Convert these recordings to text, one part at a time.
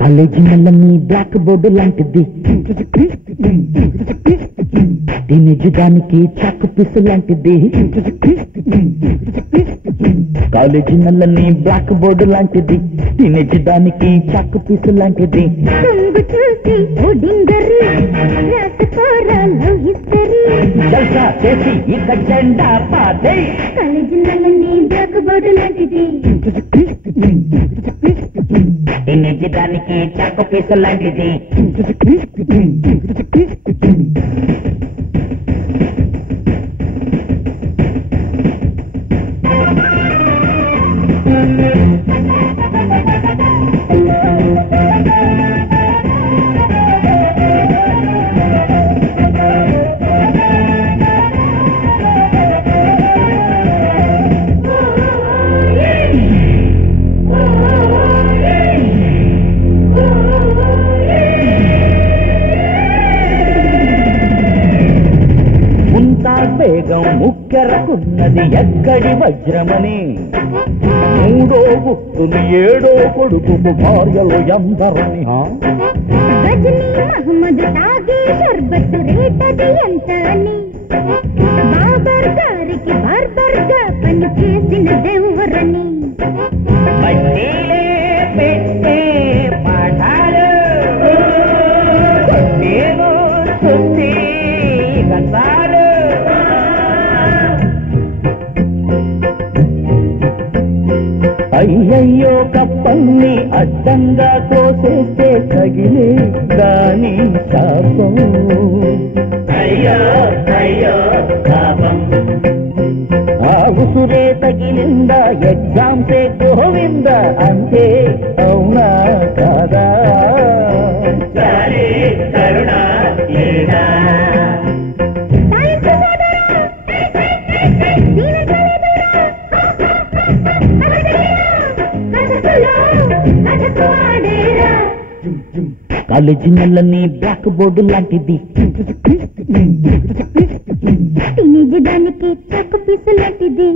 College నల్లని black board లాంటిది, teenage దానికి చాకు పీసు లాంటిది. కాలేజీ నల్లని బ్లాక్ బోర్డు లాంటిది, టీనేజ్ దానికి చాకు పీసు లాంటిది. జల్సా చేసి ఇక జెండా పాదే. కాలేజీ నల్లని బ్లాక్ బోర్డు లాంటిది, టీనేజ్ దానికి చాకు పీసు లాంటిది. వేగం ముక్కెరకున్నది ఎక్కడి వజ్రమని, మూడో గుట్టుని ఏడో కొడుకు భార్యలు ఎందరని. మహమ్మద్ తాగే షర్బత్ రేటది ఎంత అని, బాబర్ గారికి బార్బర్ గా పని చేసిన దేవురని. పెట్టే పాఠాలు నేను సుత్తి కసాలు. అయ్యయ్యో కప్పల్ని అడ్డంగా కోసేస్తే తగిలే దాని శాపం. అయ్యో అయ్యో పాపం. ఆ ఉసురే తగిలిందా ఎగ్జామ్సే గోవింద అంతే, అవునా కాదా? సరే కరుణ లేదా? కాలేజీ నల్లని బ్లాక్ బోర్డు లాంటిది, టీనేజ్ దానికి చాకు పీసు లాంటిది.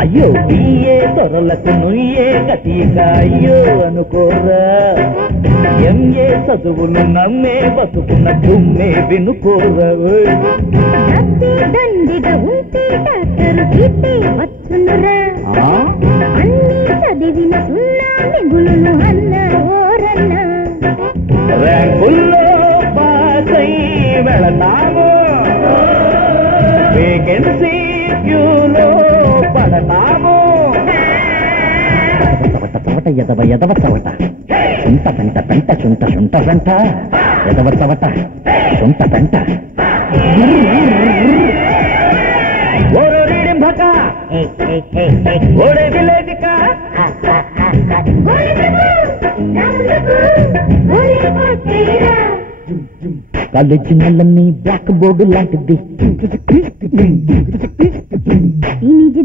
అయ్యో బియ్యే తొరలకు నుయ్యే గతిక అయ్యో అనుకోరా, ఎంఏ చదువులు నమ్మే బతుకున్న తుమ్మే వినుకోరా. దండిగా ఉంటే డాక్టర్ సీటే వచ్చునురా, అన్ని చదివిన సున్నా మిగులును అన్న ఓరన్నా. ర్యాంకుల్లో పాస్ అయి వెళతాము, వేకెన్సీ క్యూలో పడతాము. చవట ఎదవ ఎదవ చవట, చుంట పెంట పెంట చుంట చుంట పెంట, ఎదవ చవట చుంట పెంట. ఓరే రీడింభక ఓరే విలేజిక. కాలేజీ నల్లని బ్లాక్ బోర్డు లాంటిది, టీనేజ్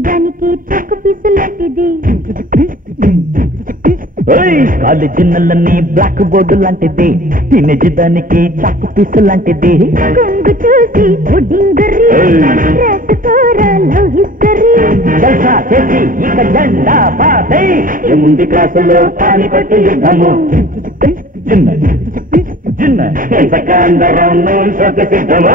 దానికి చాకు పీసు లాంటిది. కాలేజీ నల్లని బ్లాక్ బోర్డు లాంటిది, టీనేజ్ దానికి చాకు పీసు లాంటిది. కొంగు చూసి ఉడింగరి రాసుకోరా లవ్ హిస్టరీ. జల్సా చేసి ఇక జెండా పాదే. ముందు క్లాసులో కాని పట్టు యుద్ధము. జిన్న జిన్న ఎంతకాందరం సిద్ధము.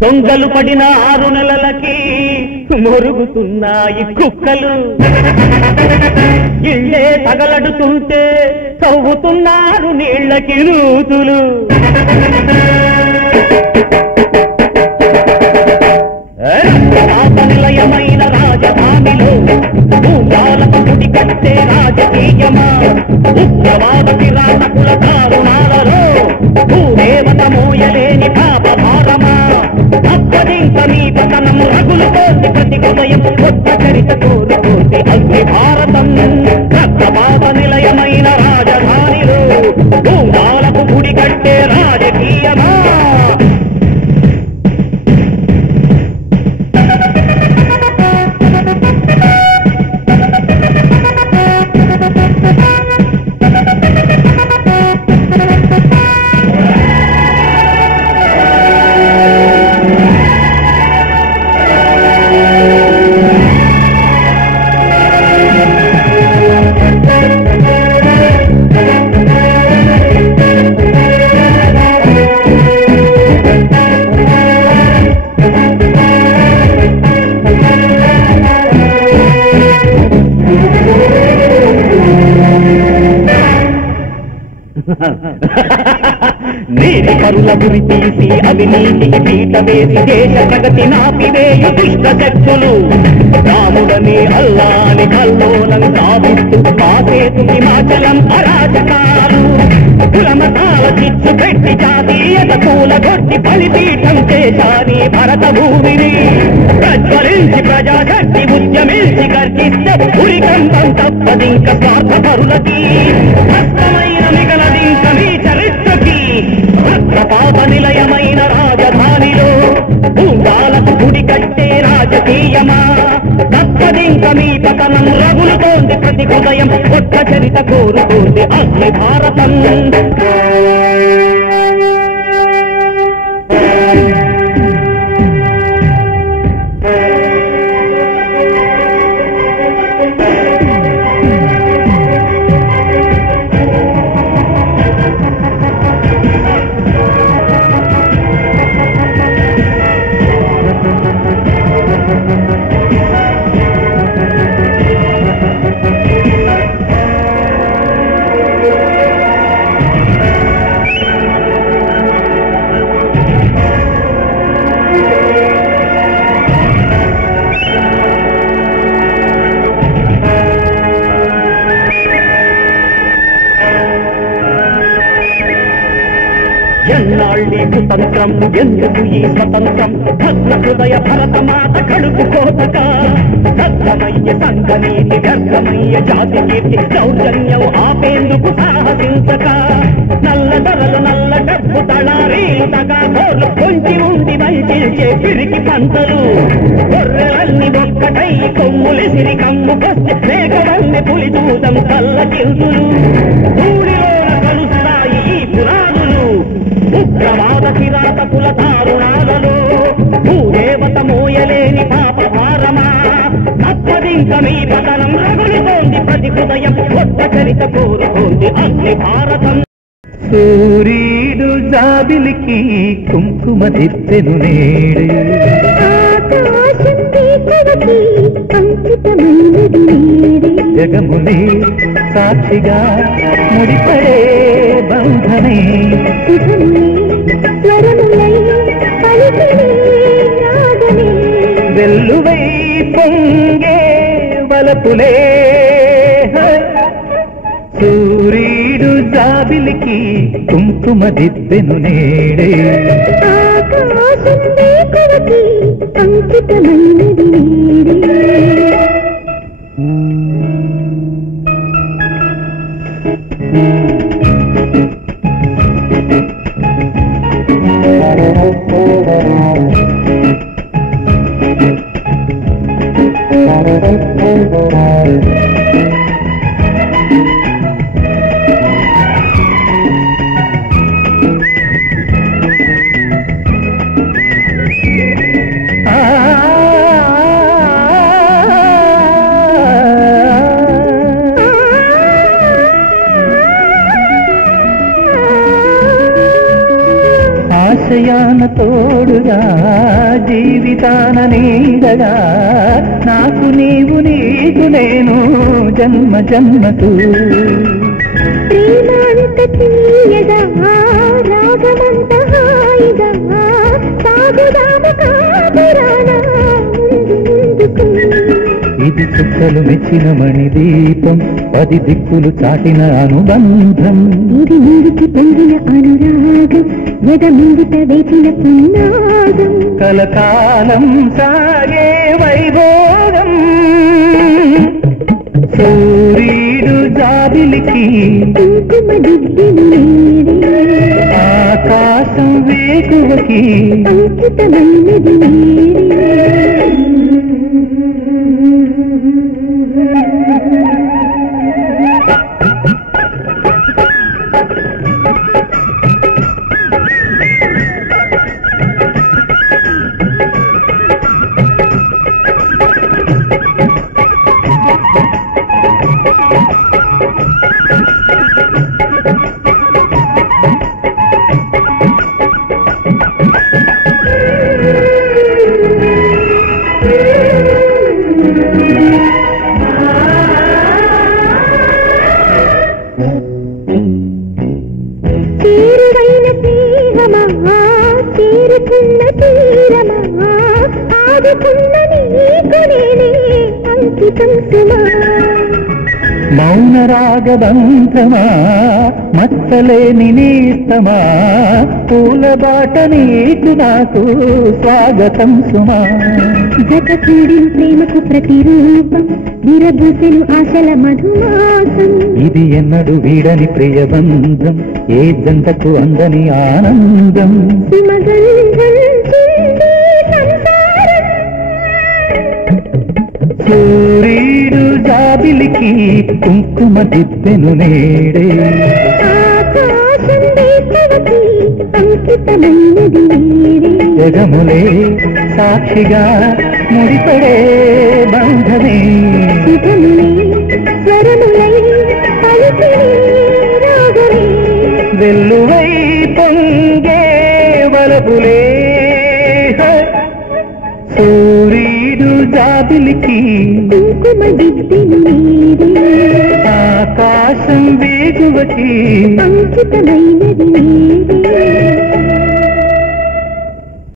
దొంగలు పడిన 6 నెలలకి మొరుగుతున్నాయి కుక్కలు, ఇళ్ళే తగలడుతుంటే తవ్వుతున్నారు నీళ్ళకి నూతులు. నిలయమైన రాజధానిలో భూపాలకు గుడి కట్టే రాజకీయమా, ఉగ్రవాద కిరాతకుల దారుణ మీ పతనం రగులుతోంది ప్రతి హృదయం కొత్త చరిత కోరుతోంది అగ్ని భారతం రక్తపాత నిలయమైన రాజధానిలో భూమాలకు గుడి కట్టే రాజకీయమా నీటి పరుల గురి తీసి అవినీతికి పీట వేసి దేశ ప్రగతి నాపివేయు దుష్ట శక్తులు రాముడని అల్లాని కల్లోలం సాధిస్తూ కాసేతు హిమాచలం అరాజకాలు కులమతాల చిచ్చు పెట్టి జాతీయత కూలగొట్టి బలిపీఠం చేశాని భరత భూమిని ప్రజ్వలించి ప్రజాశక్తి ఉద్యమించి గర్జిస్తే ఉరికంబం తప్పదింక స్వార్థపరులకి కష్టమైన మిగలదింక మీ చరిత్రకి రక్తపాత నిలయమైన రాజధానిలో భూమాలకు గుడి కట్టే రాజకీయమా తప్పదింక మీ పతనం రగులుతోంది ప్రతి హృదయం కొత్త చరిత కోరుతోంది అగ్ని భారతం ఎన్నాళ్ళీ కుతంత్రం ఎందుకు ఈ స్వతంత్రం భగ్న హృదయ భరతమాత కడుపు కోతక దగ్ధమయ్య సంఘనీతి వ్యర్థమయ్య జాతి కీర్తి దౌర్జన్యం ఆపేందుకు సాహసించక నల్ల ధరలు నల్ల డబ్బు తళారీలు తగా కోర్లు కొంచి ఉండి వంచే పిరికి పంటలు గొర్రెలన్నీ ఒక్కటై కొమ్ములిసిరి కమ్ముకొస్తే మేకవల్ని పులి దూతం కళ్ళ కిల్తులు ఊరిలోన కలుస్తాయి ఈ పురాణులు ఉగ్రవాద కిరాతకుల దారుణాలలో భూదేవత మోయలేని పాప భారమా తప్పదింక మీ పతనం రగులుతోంది ప్రతి హృదయం కొత్త చరిత కోరుతోంది అగ్ని భారతం సూర్యుడు జాబిలికి కుంకుమ దిత్తెను నేడు జగమునే సాక్షిగా ముడిపడే బంధమే వెల్లువై పొంగే వలపులే సూర్యుడు జాబిలికి కుంకుమ దిద్దెను నేడే అంకితమైనది ఆశయాన తోడుగా జీవితాన నీడగా నాకు నీవు నీకు నేను జన్మ జన్మకు ప్రేమాంత తీయగా రాగమంత హాయిగా సాగుదామ కాపురాణ ముందుకు ఇది చుక్కలు మెచ్చిన మణిదీపం 10 దిక్కులు చాటిన అనుబంధం ఇది నీరికి పొందిన అనురాగం ఎద ముంగిట వేచిన పున్నాగం కలకాలం సాగే వైభోగం సూర్యుడు జాబిలికి కుంకుమ దిద్దిన నేడే ఆకాశం వేకువకి అంకితమైనది నేడే చేరువైన స్నేహమా చేరుకున్న తీరమా ఆదుకున్న నీకు నేనే అంకితం సుమా మౌన రాగబంధమా మచ్చలేని నేస్తమా పూల బాట నీకు నాకు స్వాగతం సుమా జత కూడి ప్రేమకు ప్రతిరూపం విరబూసెను ఆశల మధుమాసం ఇది ఎన్నడు వీడని ప్రియబంధం ఏ జంటకు అందని ఆనందం సుమగంధం చిందే సంసారం సూర్యుడు జాబిలికి కుంకుమ దిద్దెను నేడే ఆకాశం వేకువకి అంకితమైనది నేడే జగములే సాక్షిగా ముడిపడే బంధమే శుభములే స్వరములై పలికినే రాగమే వెల్లువై పొంగే వలపులే సూర్యుడు జాబిలికి కుంకుమ దిద్దిన నేడే ఆకాశం వేగువకి అంకితమైనది నేడే